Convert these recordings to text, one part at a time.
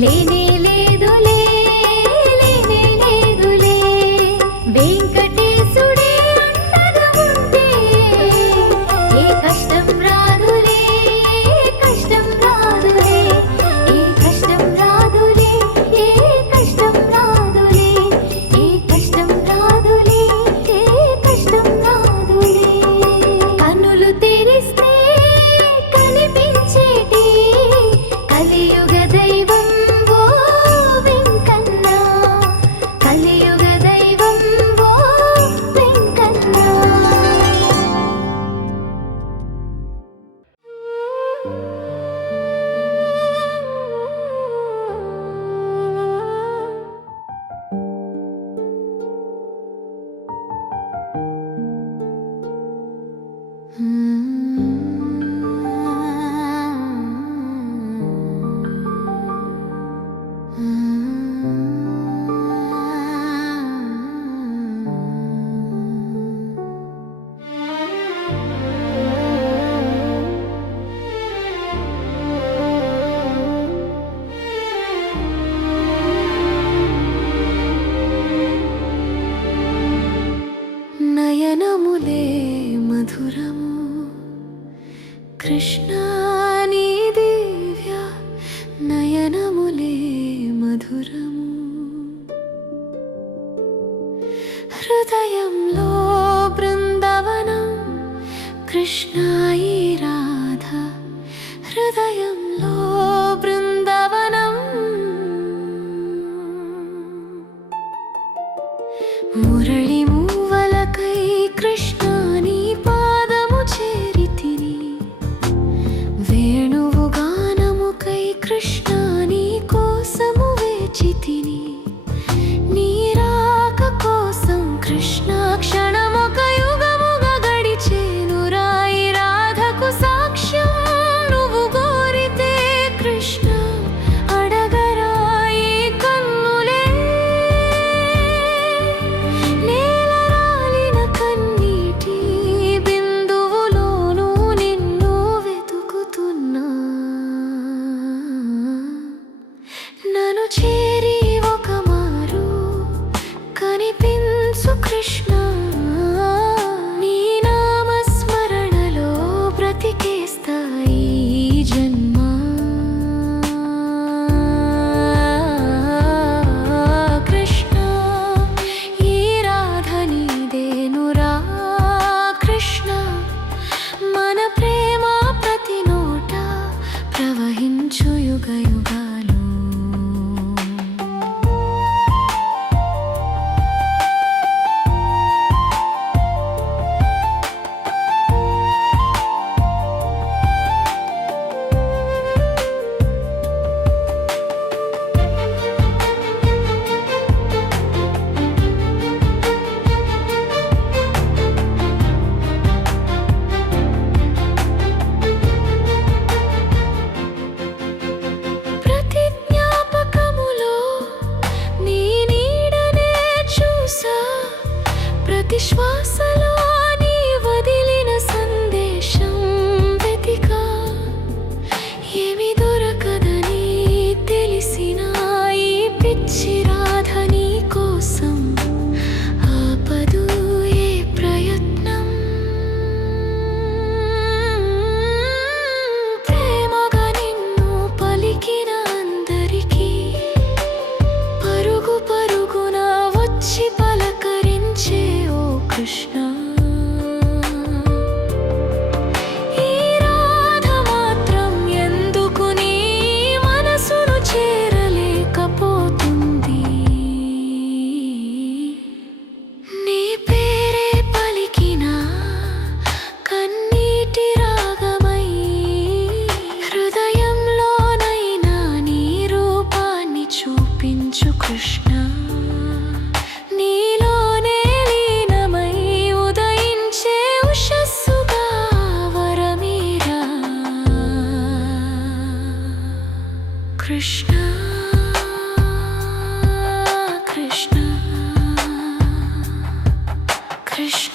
లేనే లేదులే లేనే లేదులే వెంకటేశుడే అండగా ఉంటే ఏ కష్టం రాదులే కష్టం రాదులే ఏ కష్టం రాదులే ఏ కష్టం రాదులే ఏ కష్టం రాదులే ఏ కష్టం రాదులే కన్నులు తెరిస్తే కనిపించేటి కలియుగ దైవం ఓ వెంకన్న కలియుగ దైవం ఓ వెంకన్న నయనములే మధురము కృష్ణా నీ దివ్య నయనములే మధురము హృదయంలో బృందావనం కృష్ణా ఈ రాధ హృదయంలో బృందావనం మురళి మూవలకై కృష్ణా నీ పాదము చేరితిని వేణువు గానముకై కృష్ణా నీ కోసము వేచితిని నీ రాక కోసం కృష్ణ క్షణమొక యుగముగా గడిచేను రాయి రాధకు సాక్ష్యం నువ్వు కోరితే కృష్ణ అడగరాయి కన్నులే నేలరాలిన కన్నీటి బిందువులోనూ నిన్ను వెతుకుతున్నా నన్ను చేరి ఒక మారు కనిపించు కృష్ణ నీ నామస్మరణలో బ్రతికేస్తాయి జన్మ కృష్ణ ఈ రాధ నీదేనురా కృష్ణ మన ప్రేమ ప్రతి నోట ప్రవహించు యుగ యుగాలు ప్రతి జ్ఞాపకములో నీ నీడనే చూసా ప్రతి శ్వాసలో నీ వదిలిన సందేశం వెతికా ఏమి దొరకదని తెలిసిన ఈ పిచ్చి రాధ నీ కోసం ఆపదు ఏ ప్రయత్నం ప్రేమగా నిన్ను పలికిన అందరికీ పరుగు పరుగున వచ్చి పలకరించే ఓ కృష్ణ ఈ రాధ మాత్రం ఎందుకు నీ మనసును చేరలేకపోతుంది నీ పేరే పలికిన కన్నీటి రాగమై హృదయంలోనైనా నీ రూపాన్ని చూపించు కృష్ణ నీలోనే లీనమై ఉదయించే ఉషస్సుగా వరమీరా కృష్ణ కృష్ణ కృష్ణ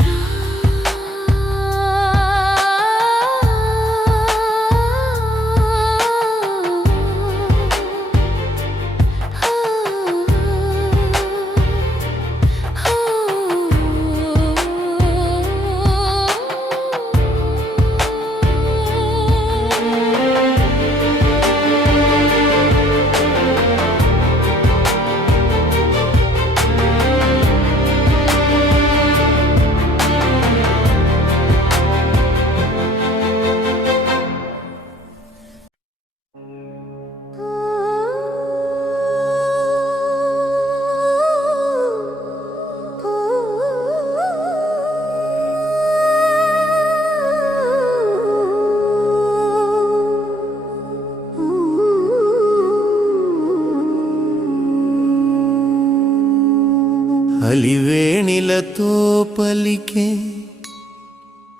అలివేణిలతో పలికే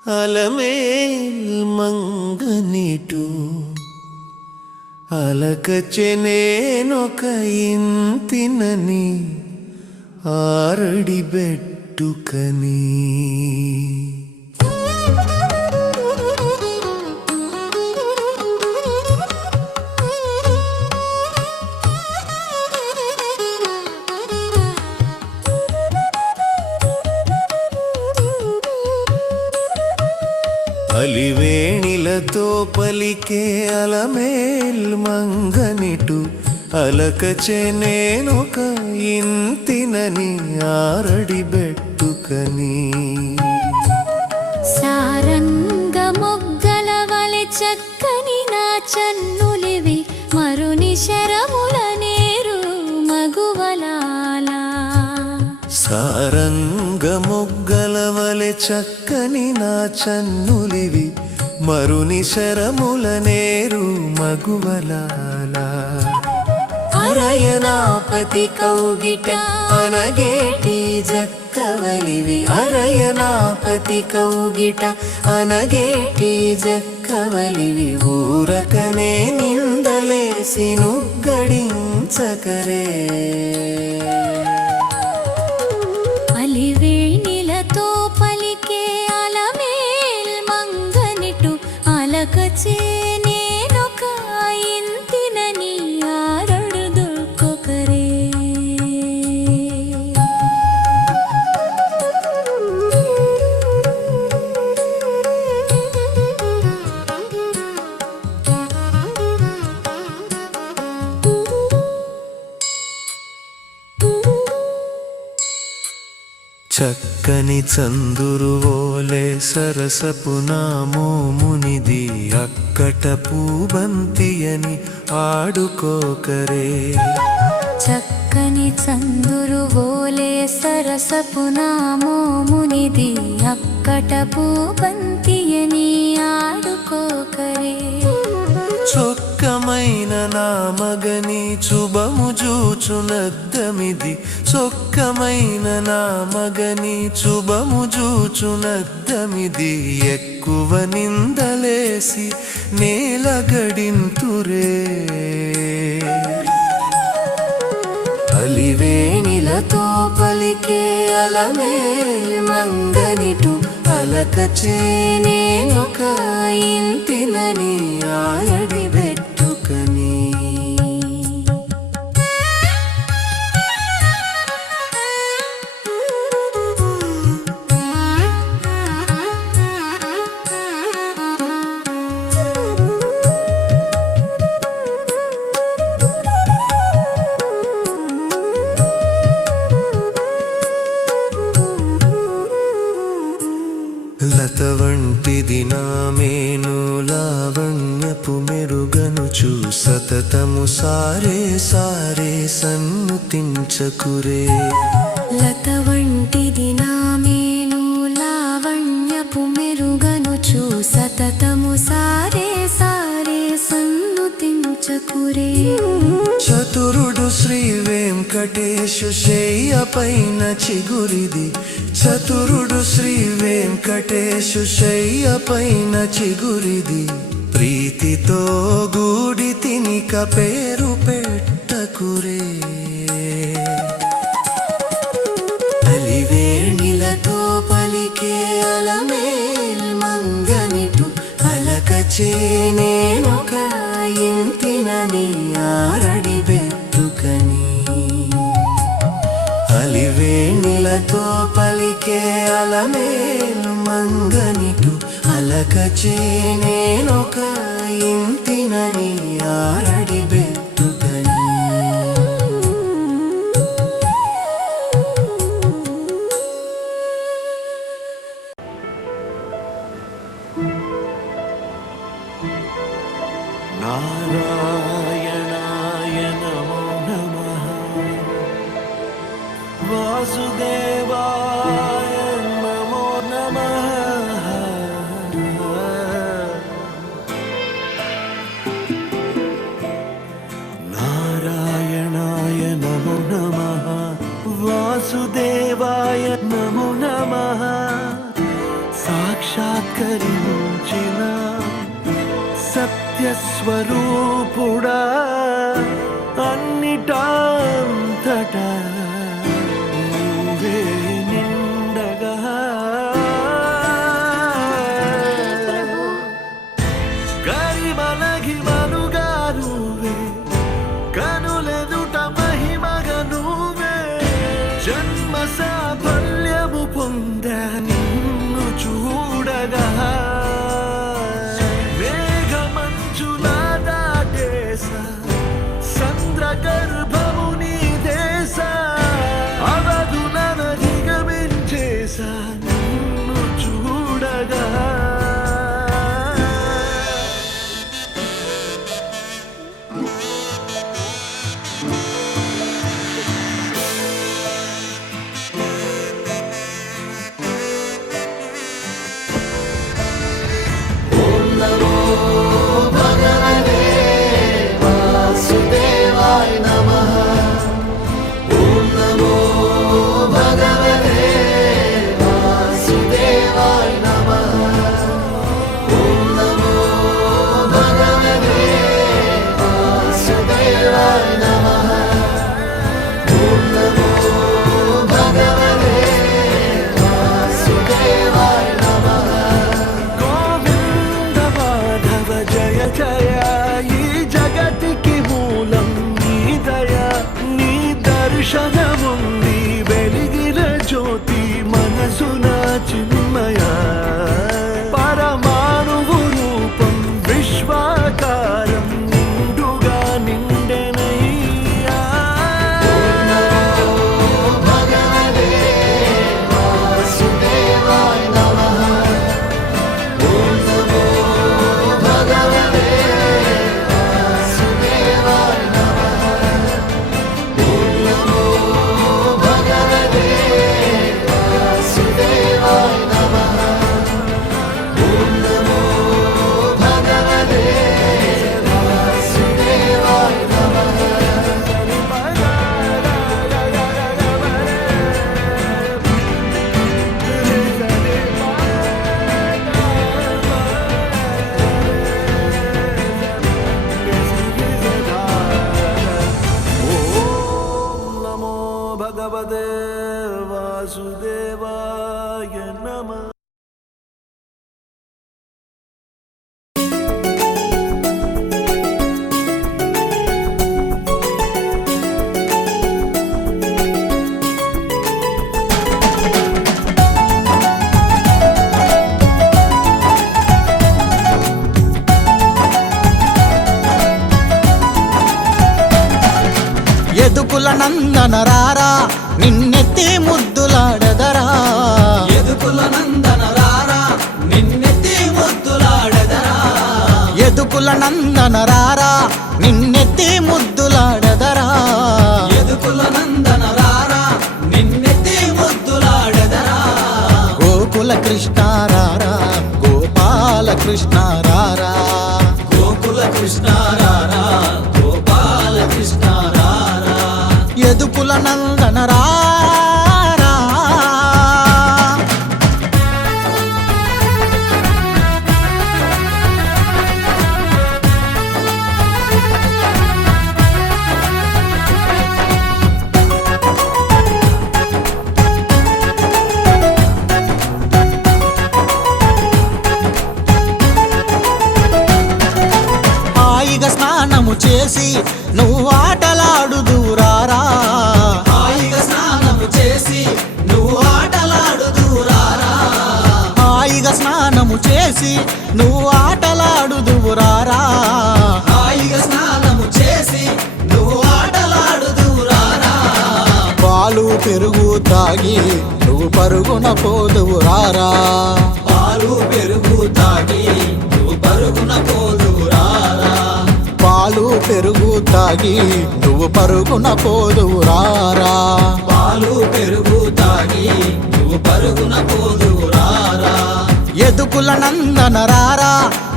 అలమేల్ మంగనిటు అలకచెనేనొక ఇంతినని ఆరడి బెట్టుకని అలివేణిలతో పలికే అలమేల్ మంగనిటు అలకచెనేనొక ఇంతినని ఆరడి బెట్టుకని సారంగ మొగ్గల వలె చక్కని నా చన్నులివి మరుని శరముల నేరు మగువలాలా సారంగ మొగ్గల వలె చక్కని నా చన్నులివి మరుని శరముల నేరు మగువలాలా అరయనాపతి కౌగిట అనగేటి జక్కవలివి అరయనాపతి కౌగిట అనగేటి జక్కవలివి ఊరకనే నిందలేసి నుగ్గడించకరే అలివేణిలతో పలికే అలమేల్ మంగనిటు అలకచెనేనొక ఇంతినని ఆరడు దొర్కొకరే చక్కని చందురువోలే సరసపు నామోమునిది అక్కట పూబంతియని ఆడుకోకరే చక్కని చందురు ఓలే సరసపు నామోమునిది అక్కట పూబంతియని ఆడుకోకరే చొక్కమైన నా మగని శుభము జూచునద్దమిది చొక్కమైన నా మగని శుభము జూచునద్దమిది ఎక్కువ నిందలేసి నేలగడింతురే అలివేణిలతో పలికే అలమేల్ మంగనిటు అలకచెనేనొక ఇంతినని ఆరడి బెట్టుకని లత వంటిది నా మేను లావణ్యపు మెరుగనుచు సతతము సారే సారే సన్నుతించకురే లత వంటిది నా మేను లావణ్యపు మెరుగనుచు సతతము సారే సారే సన్నుతించకురే చతురుడు శ్రీ వెంకటేశు శయ్య పైన చిగురిది చతురుడు శ్రీ వెంకటేశు శయ్య పైన చిగురిది ప్రీతితో గూడి తినిక పేరు పెట్టకురే అలివేణిలతో పలికే అలమేల్ మంగనిటు అలకచెనేనొక ఇంతినని ఆరడి బెట్టుకని అలివేణిలతో పలికే అలమేల్ మంగనిటు అలకచెనేనొక ఇంతినని ఆరడి బెట్టుకని నారాయణాయ నమో నమః వాసుదేవాయ నమో నమః అవతరించిన సత్యస్వరూపుడా అన్నిటాంతటా నీవే నిండగా గరిమలగి మనుగా నువ్వే కనులెదుట మహిమగా నువ్వే జన్మ సాఫల్యము పొందా నిన్ను చూడగా మేఘమంచులా దాటేసా సంద్రగర్భము నీ దేశ అవధులను దిగమించేసా నిన్ను చూడగా దర్శనముంది వెలిగిన జ్యోతి మనసున చిన్మయ పరమాణువు రూపం విశ్వాకారం నిండుగా నిండెనయ్యా భగవదే వాసుదేవాయ నమః. ఎదుకుల నందన రారా నిన్నెత్తి ముద్దులాడదరా ఎదుకుల నందన రారా నిన్నెత్తి ముద్దులాడదరా ఎదుకుల నందన రారా నిన్నెత్తి ముద్దులాడదరా ఎదుకుల నందన రారా నిన్నెత్తి ముద్దులాడదరా గోకుల కృష్ణ రారా గోపాల కృష్ణ రారా గోకుల కృష్ణ రారా గోపాల కృష్ణ రారా ఎదుకుల నందన రారా హాయిగా స్నానము చేసి నువ్వు ఆటలాడుదురారా హాయిగా స్నానము చేసి నువ్వు ఆటలాడుదురారా హాయిగా స్నానము చేసి నువ్వు ఆటలాడుదురారా హాయిగా స్నానము చేసి నువ్వు ఆటలాడుదురారా పాలు పెరుగు తాగి నువ్వు పరుగున పోదువురారా పాలు పెరుగు తాగి నువ్వు పరుగున పోదురారా పాలు పెరుగు తాగి నువ్వు పరుగున పోదువురారా పాలు పెరుగు తాగి నువ్వు పరుగున పోదురారా ఎదుకుల నందన రారా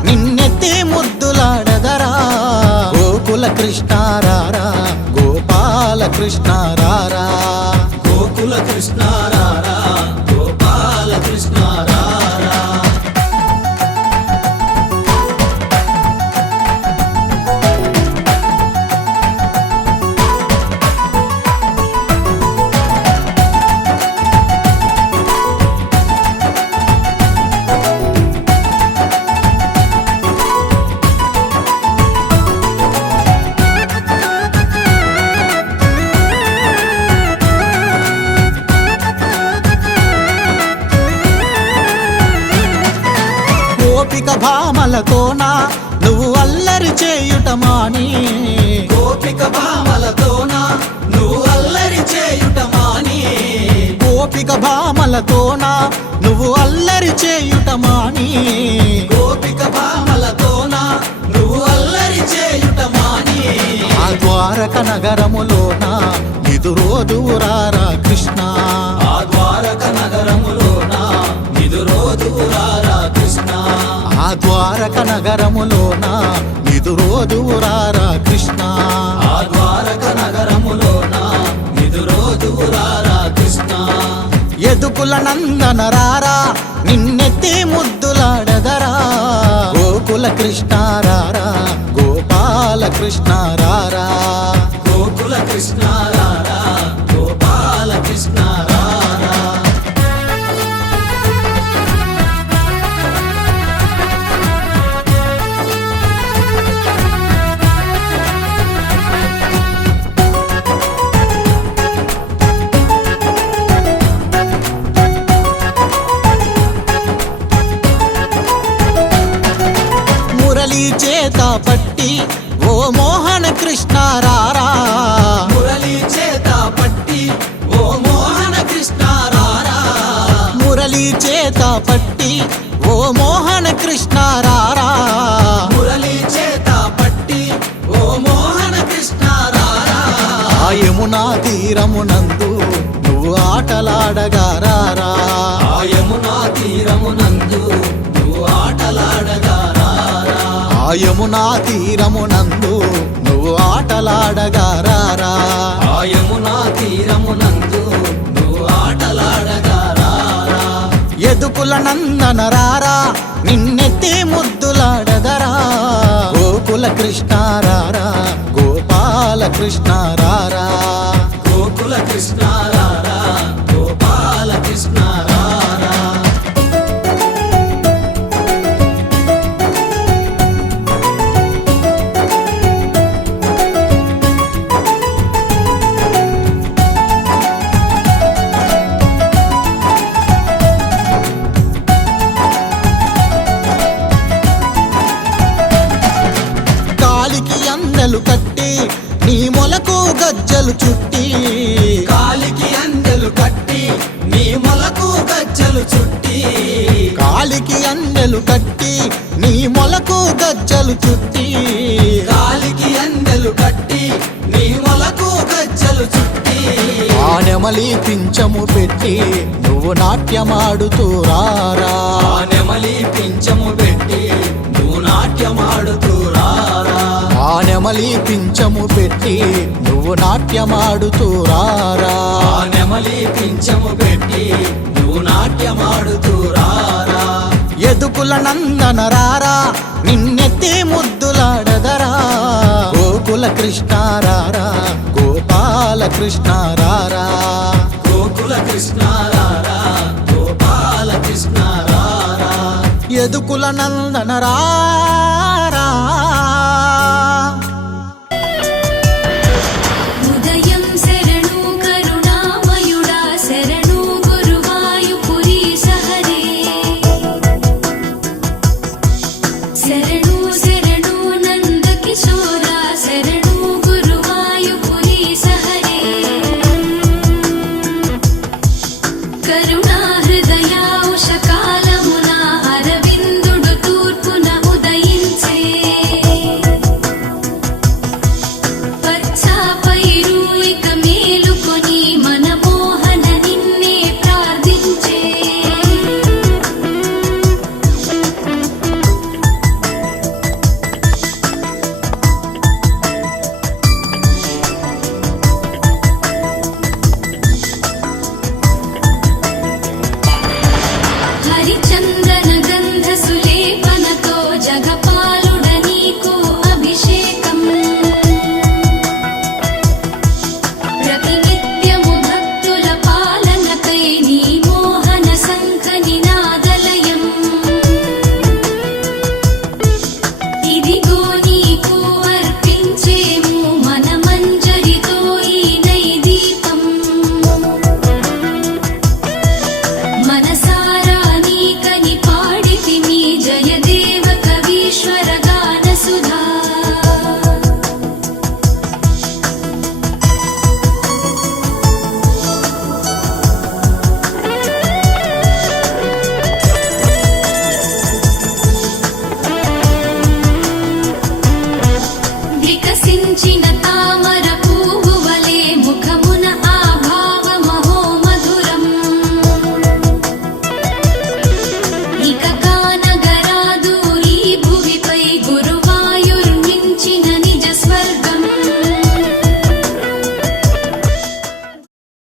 నిన్నెత్తి ముద్దులాడదరా గోకుల కృష్ణ రారా గోపాల కృష్ణ రారా గోకుల కృష్ణ రారా గోపాల కృష్ణ రారా గోపిక భామలతోన నువ్వు అల్లరి చేయుట మాని గోపిక భామలతోన నువ్వు అల్లరి చేయుట మాని గోపిక భామలతోన నువ్వు అల్లరి చేయుట మాని గోపిక భామలతోన నువ్వు అల్లరి చేయుట మాని ఆ ద్వారక నగరములోన ఎదురోదురారా కృష్ణ ఆ ద్వారక నగరములోన నిదురోదురారా కృష్ణ ఆ ద్వారక నగరములోన ఎదురోదురారా కృష్ణ ఆ ద్వారక నగరములోన నిదురోదురారా కృష్ణ ఎదుకుల నందన రారా నిన్నెత్తి ముద్దులాడదరా గోకుల కృష్ణ రారా గోపాల కృష్ణ రారా గోకుల కృష్ణ రారా గోపాల కృష్ణ రారా మురళి చేత పట్టి ఓ మోహన కృష్ణ రారా మురళి చేత పట్టి ఓ మోహన కృష్ణ రారా మురళి చేత పట్టి ఓ మోహన కృష్ణ రారా మురళి చేత పట్టి ఓ మోహన కృష్ణ రారా ఆ యమునా తీరమునందు నువ్వు ఆటలాడగా రారా ఆ యమునా తీరమునందు నువ్వు ఆటలాడగా రారా ఆ యమునా తీరమునందు నువ్వు ఆటలాడగా రారా ఆ యమునా తీరమునందు నువ్వు ఆటలాడగా రారా ఎదుకుల నందన రారా నిన్నెత్తి ముద్దులాడదరా గోకుల కృష్ణ రారా గోపాల కృష్ణ రారా గోకుల కృష్ణ రారా గోపాల కృష్ణ రారా కాలికి అందలు కట్టి నీ మొలకు గజ్జలు చుట్టి కాలికి అందెలు కట్టి నీ మొలకు గజ్జలు చుట్టి కాలికి అందెలు కట్టి నీ మొలకు గజ్జలు చుట్టి కాలికి అందెలు కట్టి నీ మొలకు గజ్జలు చుట్టి ఆ నెమలి పించము పెట్టి నువ్వు నాట్యమాడుతూ రారా ఆ నెమలి పింఛము పెట్టి నువ్వు నాట్యమాడుతూ రారా ఆ నెమలి పించము పెట్టి నువ్వు నాట్యమాడుతూ రారా ఆ నెమలి పింఛము పెట్టి నువ్వు నాట్యమాడుతూ రారా ఎదుకుల నందన రారా నిన్నెత్తి ముద్దులాడదరా గోకుల కృష్ణ రారా గోపాల కృష్ణ రారా గోకుల కృష్ణ రారా గోపాల కృష్ణ రారా ఎదుకుల నందన రారా